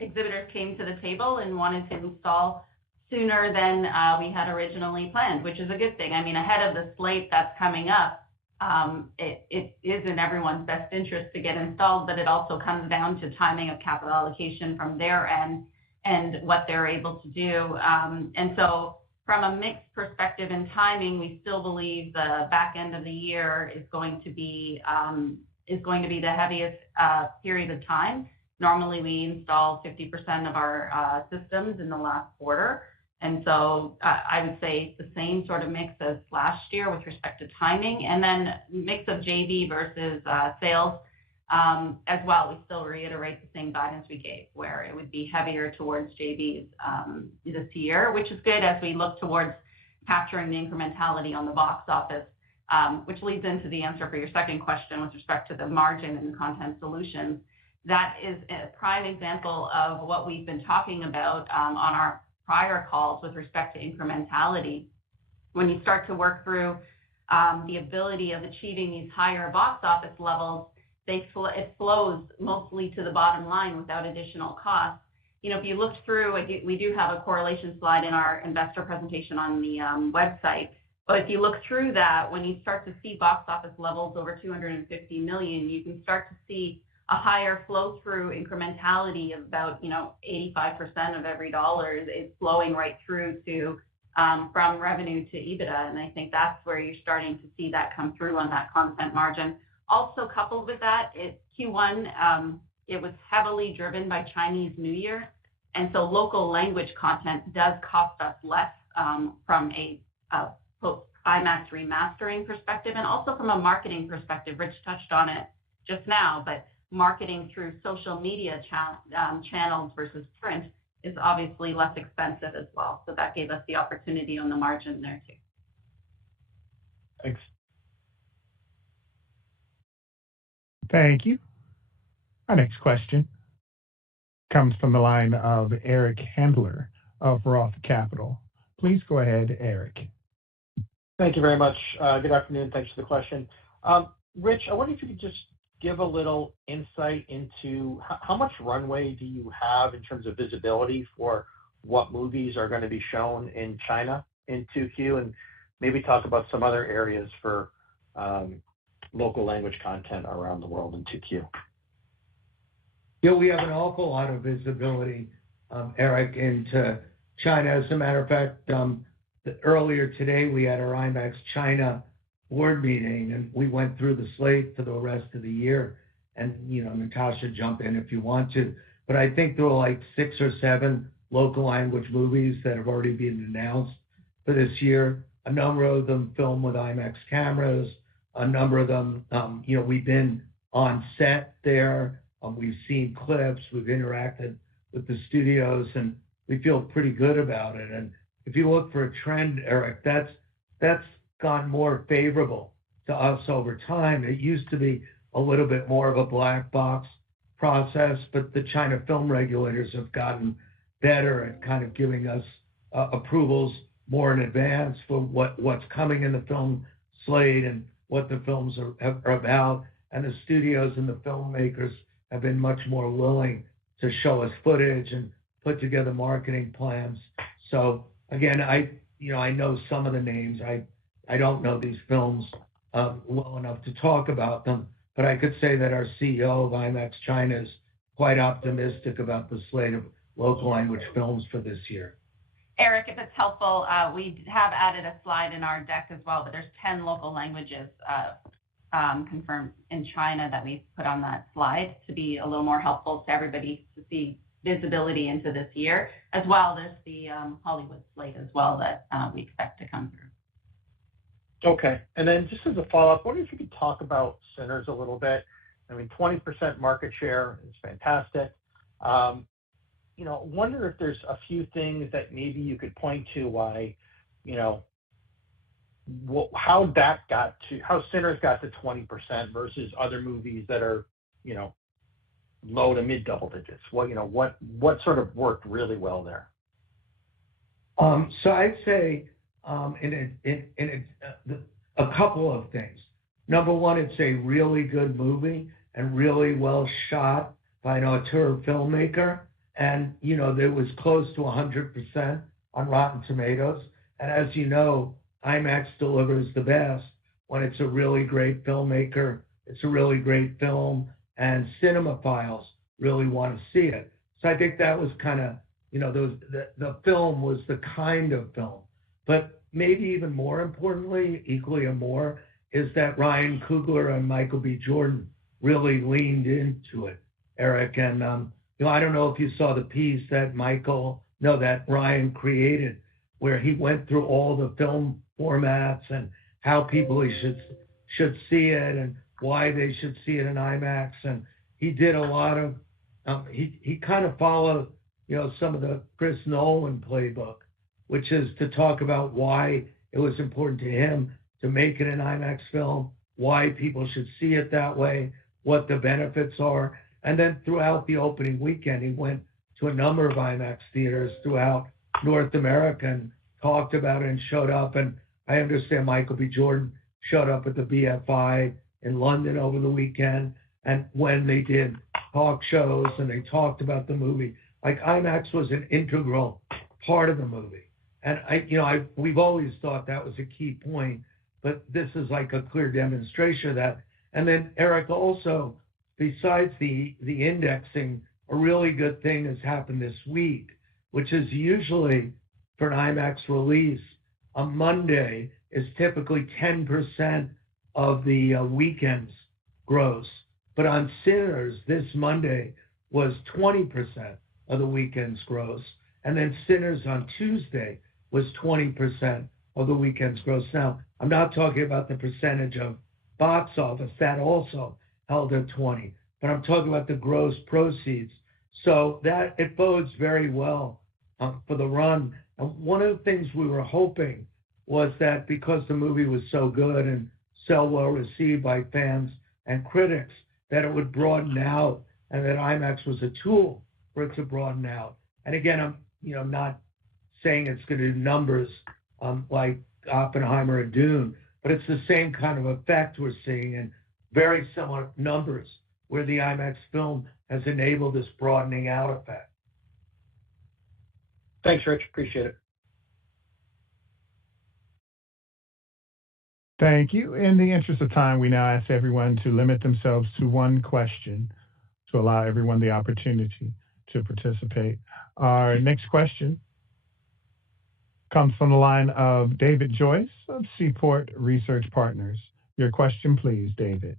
exhibitors came to the table and wanted to install sooner than we had originally planned, which is a good thing. I mean, ahead of the slate that's coming up, it is in everyone's best interest to get installed, but it also comes down to timing of capital allocation from their end and what they're able to do. And so from a mix perspective and timing, we still believe the back end of the year is going to be the heaviest period of time. Normally, we install 50% of our systems in the last quarter. And so I would say it's the same sort of mix as last year with respect to timing. And then mix of JV versus sales as well. We still reiterate the same guidance we gave, where it would be heavier towards JVs this year, which is good as we look towards capturing the incrementality on the box office, which leads into the answer for your second question with respect to the margin and the content solutions. That is a prime example of what we've been talking about on our prior calls with respect to incrementality. When you start to work through the ability of achieving these higher box office levels, it flows mostly to the bottom line without additional costs. If you looked through, we do have a correlation slide in our investor presentation on the website. But if you look through that, when you start to see box office levels over 250 million, you can start to see a higher flow through incrementality of about 85% of every dollar is flowing right through to from revenue to EBITDA. And I think that's where you're starting to see that come through on that content margin. Also coupled with that, Q1, it was heavily driven by Chinese New Year. And so local language content does cost us less from a IMAX remastering perspective, and also from a marketing perspective. Rich touched on it just now, but marketing through social media channels versus print is obviously less expensive as well. So that gave us the opportunity on the margin there too. Thanks. Thank you. Our next question comes from the line of Eric Handler of Roth Capital. Please go ahead, Eric. Thank you very much. Good afternoon. Thanks for the question. Rich, I wonder if you could just give a little insight into how much runway do you have in terms of visibility for what movies are going to be shown in China in 2Q, and maybe talk about some other areas for local language content around the world in 2Q. Yeah, we have an awful lot of visibility, Eric, into China. As a matter of fact, earlier today we had our IMAX China board meeting, and we went through the slate for the rest of the year. And Natasha, jump in if you want to. But I think there were like 6 or 7 local language movies that have already been announced for this year. A number of them filmed with IMAX cameras. A number of them, we've been on set there. We've seen clips. We've interacted with the studios, and we feel pretty good about it. And if you look for a trend, Eric, that's gone more favorable to us over time. It used to be a little bit more of a black box process, but the China film regulators have gotten better at kind of giving us approvals more in advance for what's coming in the film slate and what the films are about. And the studios and the filmmakers have been much more willing to show us footage and put together marketing plans. So again, I know some of the names. I don't know these films well enough to talk about them, but I could say that our CEO of IMAX China is quite optimistic about the slate of local language films for this year. Eric, if it's helpful, we have added a slide in our deck as well, but there's 10 local languages confirmed in China that we put on that slide to be a little more helpful to everybody to see visibility into this year. As well, there's the Hollywood slate as well that we expect to come through. Okay. And then just as a follow-up, I wonder if you could talk about Sinners a little bit. I mean, 20% market share is fantastic. Wonder if there's a few things that maybe you could point to why, how Sinners got to 20% versus other movies that are, low to mid double digits. What sort of worked really well there? So I'd say a couple of things. Number one, it's a really good movie and really well shot by an auteur filmmaker. And, there was close to 100% on Rotten Tomatoes. And as you know, IMAX delivers the best when it's a really great filmmaker, it's a really great film, and cinemaphiles really want to see it. So I think that was kind of, the film was the kind of film. But maybe even more importantly, equally or more, is that Ryan Coogler and Michael B. Jordan really leaned into it, Eric. And, I don't know if you saw the piece that Ryan created, where he went through all the film formats and how people should see it and why they should see it in IMAX. And he did a lot of, he kind of followed, some of the Chris Nolan playbook, which is to talk about why it was important to him to make it an IMAX film, why people should see it that way, what the benefits are. And then throughout the opening weekend, he went to a number of IMAX theaters throughout North America and talked about it and showed up. And I understand Michael B. Jordan showed up at the BFI in London over the weekend. And when they did talk shows and they talked about the movie, like IMAX was an integral part of the movie. And we've always thought that was a key point, but this is like a clear demonstration of that. And then Eric, also, besides the indexing, a really good thing has happened this week, which is usually for an IMAX release, a Monday is typically 10% of the weekend's gross. But on Sinners, this Monday was 20% of the weekend's gross. And then Sinners on Tuesday was 20% of the weekend's gross. Now, I'm not talking about the percentage of box office. That also held at 20, but I'm talking about the gross proceeds. So that it bodes very well for the run. And one of the things we were hoping was that because the movie was so good and so well received by fans and critics, that it would broaden out and that IMAX was a tool for it to broaden out. And again, I'm not saying it's going to do numbers like Oppenheimer or Dune, but it's the same kind of effect we're seeing in very similar numbers where the IMAX film has enabled this broadening out effect. Thanks, Rich. Appreciate it. Thank you. In the interest of time, we now ask everyone to limit themselves to one question to allow everyone the opportunity to participate. Our next question comes from the line of David Joyce of Seaport Research Partners. Your question, please, David.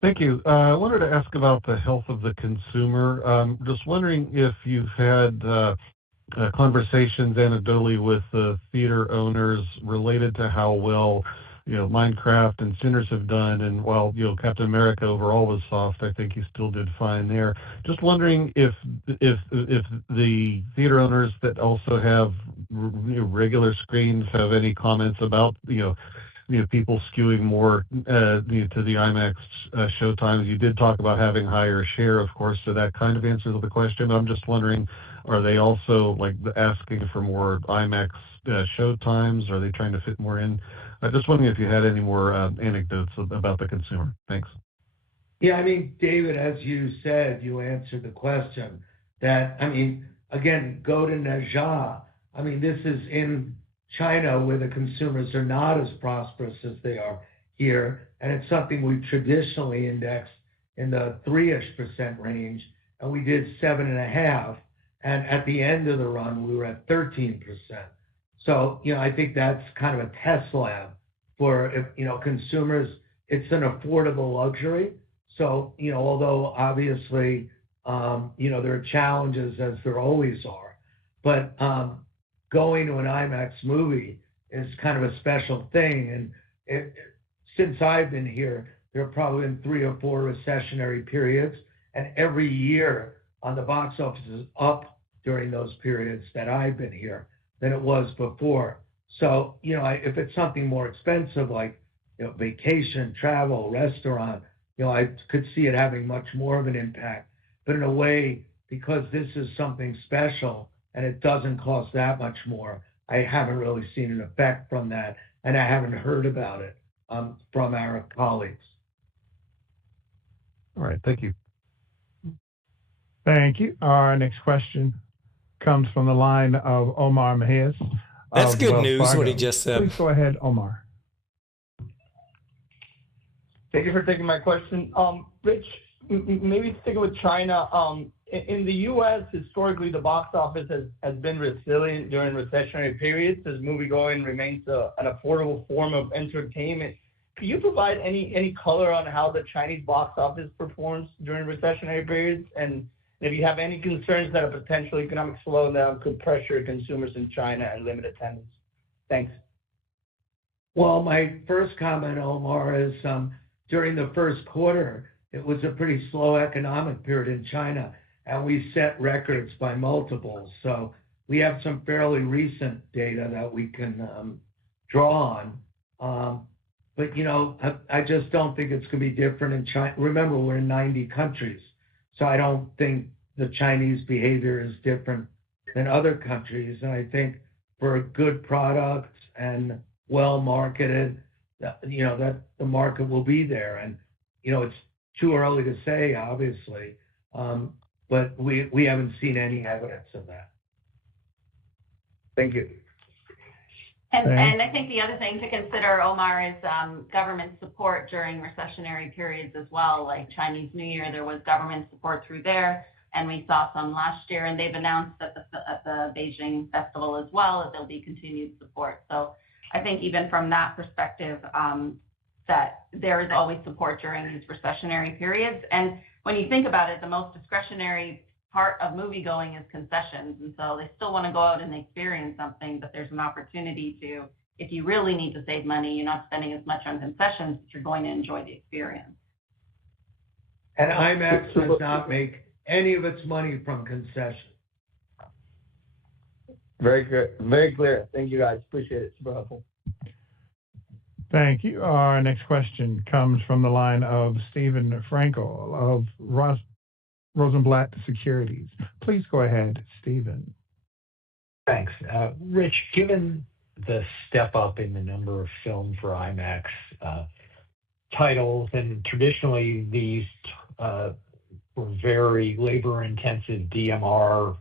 Thank you. I wanted to ask about the health of the consumer. Just wondering if you've had conversations anecdotally with the theater owners related to how well, Minecraft and Sinners have done. And while, Captain America overall was soft, I think he still did fine there. Just wondering if the theater owners that also have regular screens have any comments about, people skewing more to the IMAX showtimes. You did talk about having higher share, of course, so that kind of answers the question. I'm just wondering, are they also asking for more IMAX showtimes? Are they trying to fit more in? I'm just wondering if you had any more anecdotes about the consumer. Thanks. Yeah, David, as you said, you answered the question that, again, go to Naja. This is in China where the consumers are not as prosperous as they are here. And it's something we traditionally indexed in the 3-ish% range. And we did 7.5. And at the end of the run, we were at 13%. So, I think that's kind of a test lab for, consumers. It's an affordable luxury. So, although obviously, there are challenges as there always are, but going to an IMAX movie is kind of a special thing. And since I've been here, there have probably been 3 or 4 recessionary periods, and every year on the box office is up during those periods that I've been here than it was before. So, if it's something more expensive like vacation, travel, restaurant, I could see it having much more of an impact. But in a way, because this is something special and it doesn't cost that much more, I haven't really seen an effect from that, and I haven't heard about it from our colleagues. All right. Thank you. Thank you. Our next question comes from the line of Omar Mejias. That's of good Wells news, Fargo. what he just said. Please go ahead, Omar. Thank you for taking my question. Rich, maybe sticking with China. In the U.S., historically, the box office has been resilient during recessionary periods as moviegoing remains an affordable form of entertainment. Could you provide any color on how the Chinese box office performs during recessionary periods? And if you have any concerns that a potential economic slowdown could pressure consumers in China and limit attendance? Thanks. Well, my first comment, Omar, is during the first quarter, it was a pretty slow economic period in China, and we set records by multiples. So we have some fairly recent data that we can draw on. But, I just don't think it's going to be different in China. Remember, we're in 90 countries. So I don't think the Chinese behavior is different than other countries. And I think for a good product and well marketed, that the market will be there. And, it's too early to say, obviously, but we haven't seen any evidence of that. Thank you. And I think the other thing to consider, Omar, is government support during recessionary periods as well. Like Chinese New Year, there was government support through there, and we saw some last year, and they've announced at the Beijing Festival as well that there'll be continued support. So I think even from that perspective, that there is always support during these recessionary periods. And when you think about it, the most discretionary part of movie going is concessions. And so they still want to go out and experience something, but there's an opportunity to, if you really need to save money, you're not spending as much on concessions, but you're going to enjoy the experience. And IMAX does not make any of its money from concessions. Very good. Very clear. Thank you, guys. Appreciate it. Super helpful. Thank you. Our next question comes from the line of Steven Frankel of Rosenblatt Securities. Please go ahead, Steven. Thanks. Rich, given the step up in the number of film for IMAX titles, and traditionally these were very labor-intensive DMR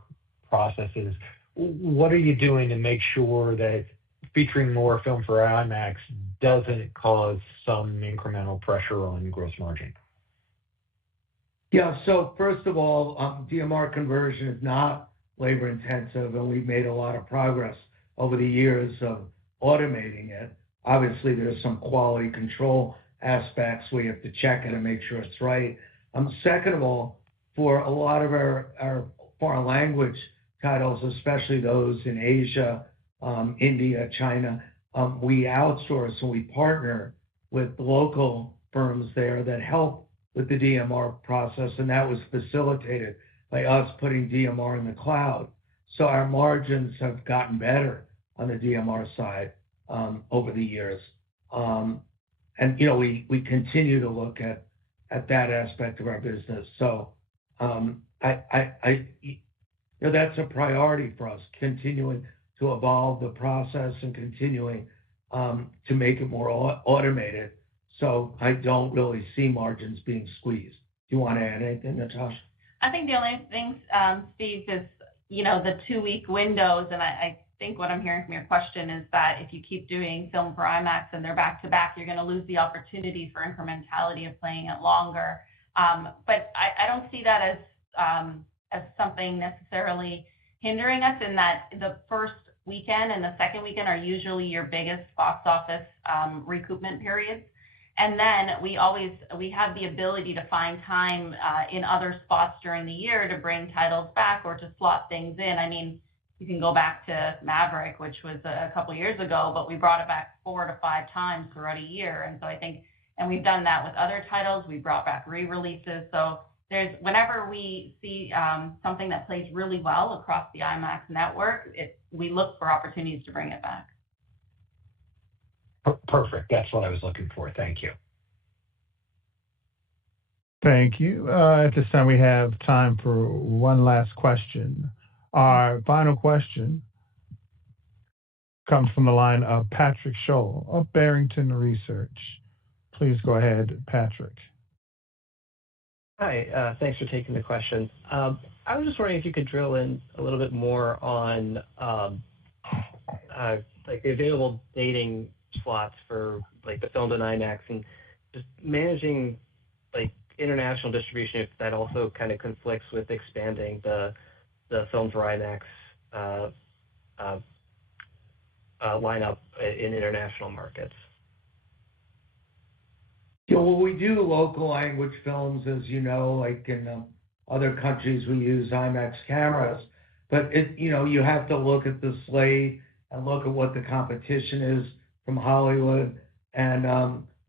processes, what are you doing to make sure that featuring more film for IMAX doesn't cause some incremental pressure on gross margin? Yeah, so first of all, DMR conversion is not labor intensive, and we've made a lot of progress over the years of automating it. Obviously, there's some quality control aspects where you have to check it and make sure it's right. Second of all, for a lot of our foreign language titles, especially those in Asia, India, China, we outsource and we partner with local firms there that help with the DMR process, and that was facilitated by us putting DMR in the cloud. So our margins have gotten better on the DMR side over the years. And, we continue to look at that aspect of our business. So that's a priority for us, continuing to evolve the process and continuing to make it more automated. So I don't really see margins being squeezed. Do you want to add anything, Natasha? I think the only thing, Steve, is, the 2-week windows. And I think what I'm hearing from your question is that if you keep doing film for IMAX and they're back to back, you're going to lose the opportunity for incrementality of playing it longer. But I don't see that as as something necessarily hindering us, in that the first weekend and the second weekend are usually your biggest box office recoupment periods. And then we have the ability to find time in other spots during the year to bring titles back or to slot things in. I mean, you can go back to Maverick, which was a couple years ago, but we brought it back 4 to 5 times throughout a year. And so I think, and we've done that with other titles. We brought back re-releases. So whenever we see something that plays really well across the IMAX network, we look for opportunities to bring it back. Perfect. That's what I was looking for. Thank you. Thank you. At this time, we have time for one last question. Our final question comes from the line of Patrick Scholl of Barrington Research. Please go ahead, Patrick. Hi, thanks for taking the question. I was just wondering if you could drill in a little bit more on like the available dating slots for like the filmed in IMAX, and just managing like international distribution, if that also kind of conflicts with expanding the film for IMAX lineup in international markets. Yeah, well, we do local language films, as you know, like in other countries we use IMAX cameras, but you have to look at the slate and look at what the competition is from Hollywood and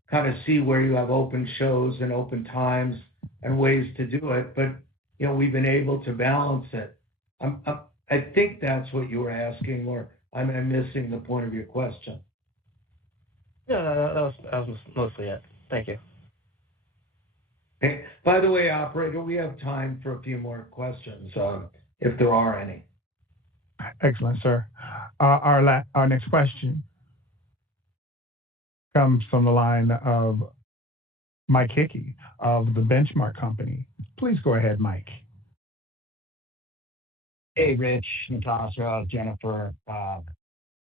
kind of see where you have open shows and open times and ways to do it. But we've been able to balance it. I think that's what you were asking, or I'm missing the point of your question. Yeah, that was mostly it. Thank you. Okay. By the way, operator, we have time for a few more questions, if there are any. Excellent, sir. Our next question comes from the line of Mike Hickey of The Benchmark Company. Please go ahead, Mike. Hey, Rich, Natasha, Jennifer.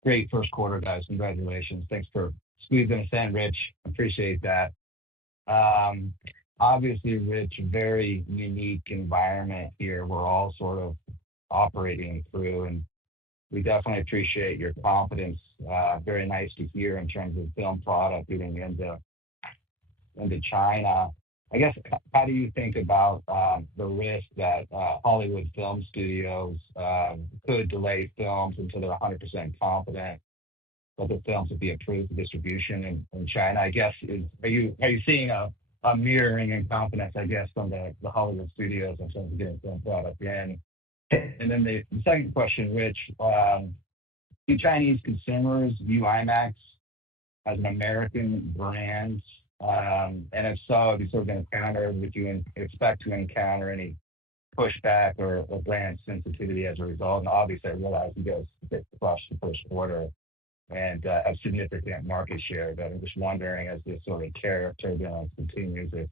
Great first quarter, guys. Congratulations. Thanks for squeezing us in, Rich. Appreciate that. Obviously, Rich, very unique environment here we're all sort of operating through, and we definitely appreciate your confidence. Very nice to hear in terms of film product getting into China. I guess, how do you think about the risk that Hollywood film studios could delay films until they're 100% confident that the films will be approved for distribution in China? I guess, are you seeing a mirroring in confidence, I guess, from the Hollywood studios in terms of getting film product in? And then the second question, Rich, do Chinese consumers view IMAX as an American brand? And if so, would you expect to encounter any pushback or brand sensitivity as a result? And obviously, I realize you guys hit across the first quarter and have significant market share, but I'm just wondering, as this sort of tariff turbulence continues, if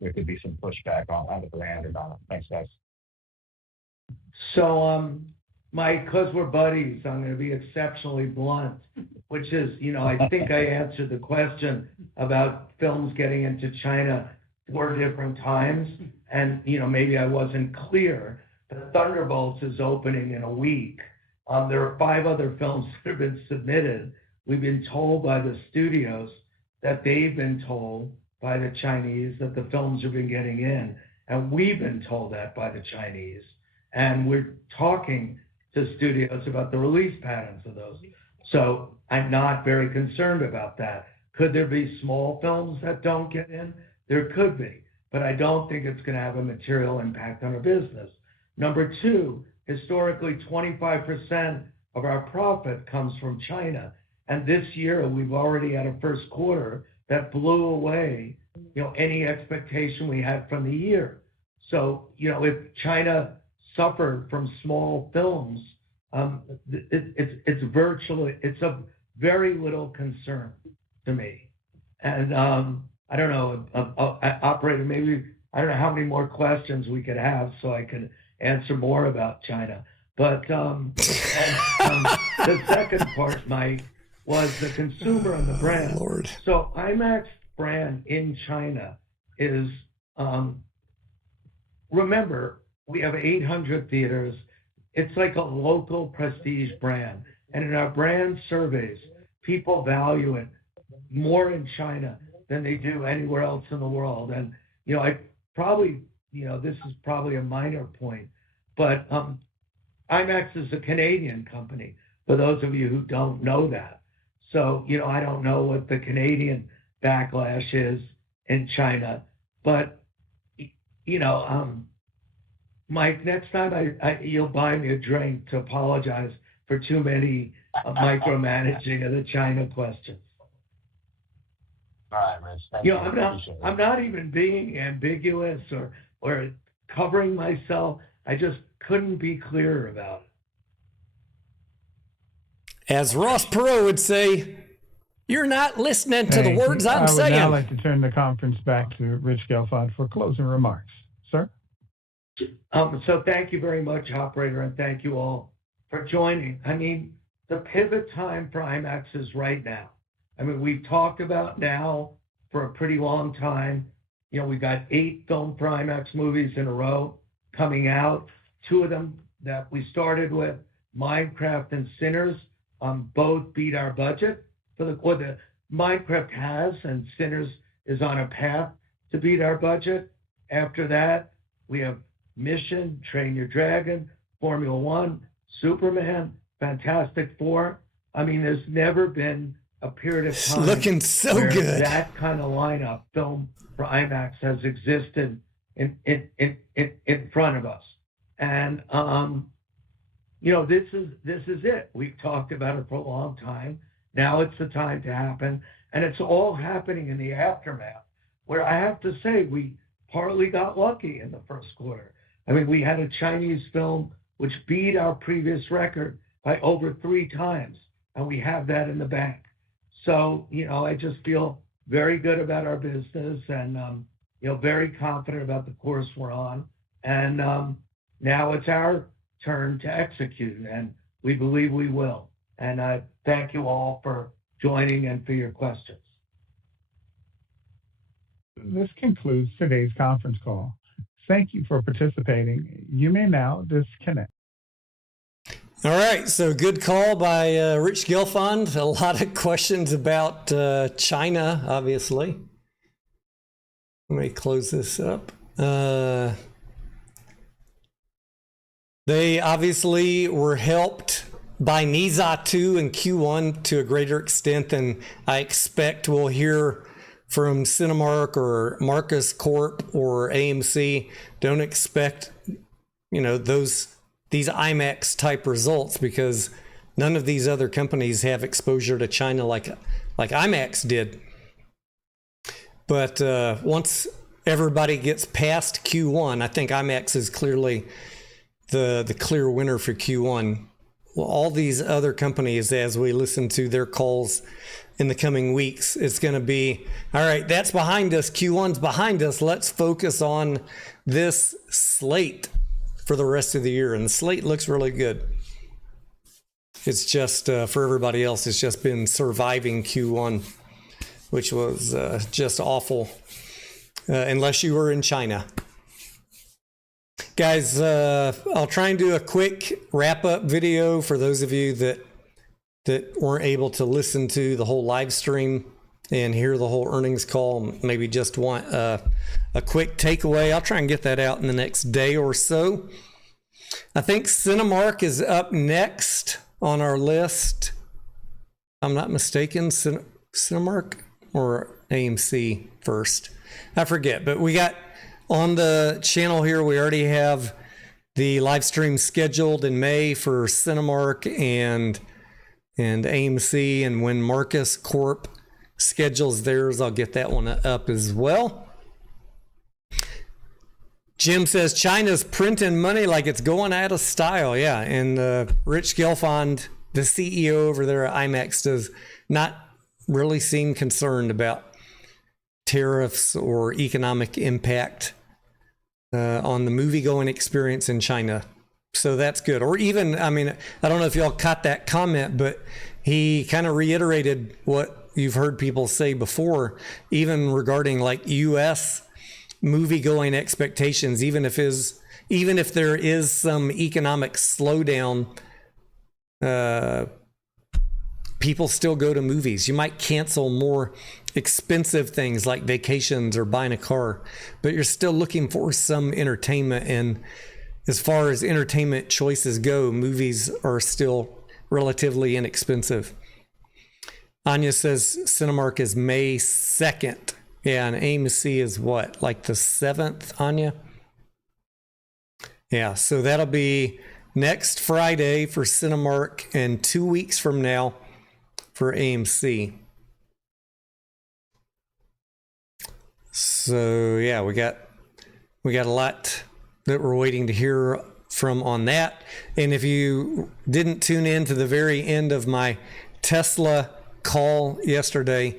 there could be some pushback on the brand or not. Thanks, guys. So, Mike, because we're buddies, I'm going to be exceptionally blunt, which is, I think I answered the question about films getting into China 4 different times, and, maybe I wasn't clear. The Thunderbolts is opening in a week. There are 5 other films that have been submitted. We've been told by the studios that they've been told by the Chinese that the films have been getting in, and we've been told that by the Chinese. And we're talking to studios about the release patterns of those. So I'm not very concerned about that. Could there be small films that don't get in? There could be, but I don't think it's going to have a material impact on our business. Number 2, historically, 25% of our profit comes from China. And this year, we've already had a first quarter that blew away, any expectation we had from the year. So, if China suffered from small films, it's of very little concern to me. And I don't know, operator, maybe, I don't know how many more questions we could have so I could answer more about China. But the second part, Mike, was the consumer and the brand. Lord. So IMAX brand in China is, remember, We have 800 theaters. It's like a local prestige brand. And in our brand surveys, people value it more in China than they do anywhere else in the world. And, I probably, this is probably a minor point, but IMAX is a Canadian company, for those of you who don't know that. So, I don't know what the Canadian backlash is in China, but, Mike, next time you'll buy me a drink to apologize for too many micromanaging of the China questions. All right, Rich. Thank you. I'm not even being ambiguous or covering myself. I just couldn't be clearer about it. As Ross Perot would say, you're not listening to the words I'm saying. I would now like to turn the conference back to Rich Gelfond for closing remarks. Sir? So thank you very much, operator, and thank you all for joining. I mean, the pivot time for IMAX is right now. I mean, we've talked about now for a pretty long time. We've got 8 Film for IMAX movies in a row coming out. 2 of them that we started with, Minecraft and Sinners, both beat our budget. The Minecraft has, and Sinners is on a path to beat our budget. After that, we have Mission, Train Your Dragon, Formula One, Superman, Fantastic Four. I mean, there's never been a period of time looking so where good. That kind of lineup, Film for IMAX, has existed in front of us. And this is it. We've talked about it for a long time. Now it's the time to happen, and it's all happening in the aftermath. Where I have to say, we partly got lucky in the first quarter. I mean, we had a Chinese film which beat our previous record by over 3 times, and we have that in the bank. So, I just feel very good about our business and, very confident about the course we're on. And now it's our turn to execute, and we believe we will. And I thank you all for joining and for your questions. This concludes today's conference call. Thank you for participating. You may now disconnect. All right, so good call by Rich Gelfond. A lot of questions about China, obviously. Let me close this up. They obviously were helped by NYSE 2 in Q1 to a greater extent than I expect we'll hear from Cinemark or Marcus Corp or AMC. Don't expect, these IMAX type results, because none of these other companies have exposure to China like IMAX did. But once everybody gets past Q1, I think IMAX is clearly the clear winner for Q1. Well, all these other companies, as we listen to their calls in the coming weeks, it's going to be, all right, that's behind us. Q1's behind us. Let's focus on this slate for the rest of the year. And the slate looks really good. It's just, for everybody else, it's just been surviving Q1, which was just awful, unless you were in China. Guys, I'll try and do a quick wrap-up video for those of you that weren't able to listen to the whole live stream and hear the whole earnings call. Maybe just want a quick takeaway. I'll try and get that out in the next day or so. I think Cinemark is up next on our list. I'm not mistaken. Cinemark or AMC first? I forget, but we got on the channel here, we already have the live stream scheduled in May for Cinemark and AMC, and when Marcus Corp schedules theirs, I'll get that one up as well. Jim says China's printing money like it's going out of style. Yeah, and Rich Gelfond, the CEO over there at IMAX, does not really seem concerned about tariffs or economic impact on the movie-going experience in China. So that's good. Or even, I mean, I don't know if y'all caught that comment, but he kind of reiterated what you've heard people say before, even regarding like U.S. movie-going expectations, even if even if there is some economic slowdown, people still go to movies. You might cancel more expensive things like vacations or buying a car, but you're still looking for some entertainment. And as far as entertainment choices go, movies are still relatively inexpensive. Anya says Cinemark is May 2nd. Yeah, and AMC is what, like the 7th, Anya? Yeah, so that'll be next Friday for Cinemark and 2 weeks from now for AMC. So yeah, we got a lot that we're waiting to hear from on that. And if you didn't tune in to the very end of my Tesla call yesterday,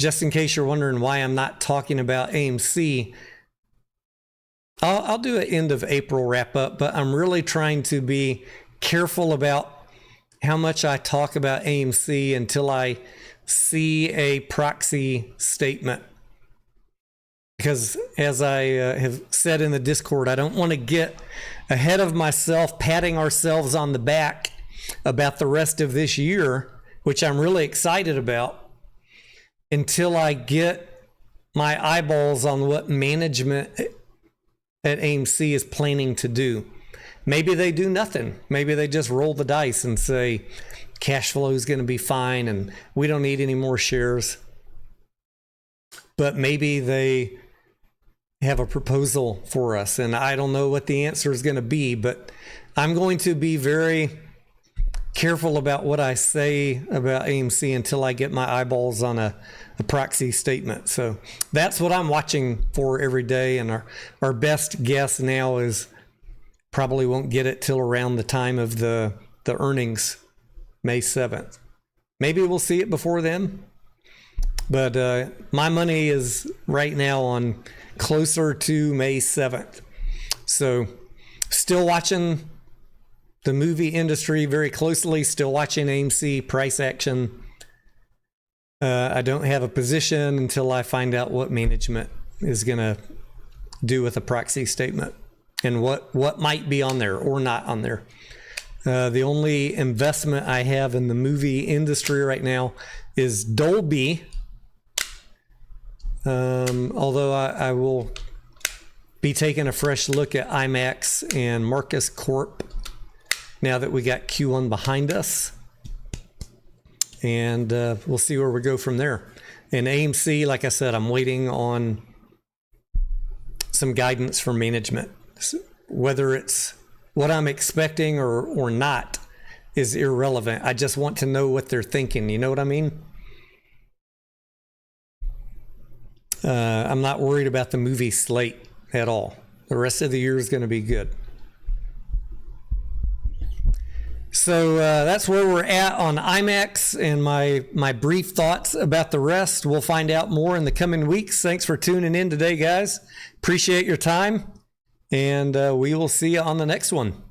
just in case you're wondering why I'm not talking about AMC, I'll do an end of April wrap up, but I'm really trying to be careful about how much I talk about AMC until I see a proxy statement. Because as I have said in the Discord, I don't want to get ahead of myself, patting ourselves on the back about the rest of this year, which I'm really excited about, until I get my eyeballs on what management at AMC is planning to do. Maybe they do nothing. Maybe they just roll the dice and say cash flow is going to be fine and we don't need any more shares. But maybe they have a proposal for us, and I don't know what the answer is going to be, but I'm going to be very careful about what I say about AMC until I get my eyeballs on a proxy statement. So that's what I'm watching for every day, and our best guess now is probably won't get it till around the time of the earnings, May 7th. Maybe we'll see it before then, but my money is right now on closer to May 7th. So still watching the movie industry very closely, still watching AMC price action. I don't have a position until I find out what management is going to do with a proxy statement and what might be on there or not on there. The only investment I have in the movie industry right now is Dolby. Although I will be taking a fresh look at IMAX and Marcus Corp now that we got Q1 behind us. And we'll see where we go from there. And AMC, like I said, I'm waiting on some guidance from management. Whether it's what I'm expecting or not is irrelevant. I just want to know what they're thinking. You know what I mean? I'm not worried about the movie slate at all. The rest of the year is going to be good. So that's where we're at on IMAX and my brief thoughts about the rest. We'll find out more in the coming weeks. Thanks for tuning in today, guys. Appreciate your time, and we will see you on the next one.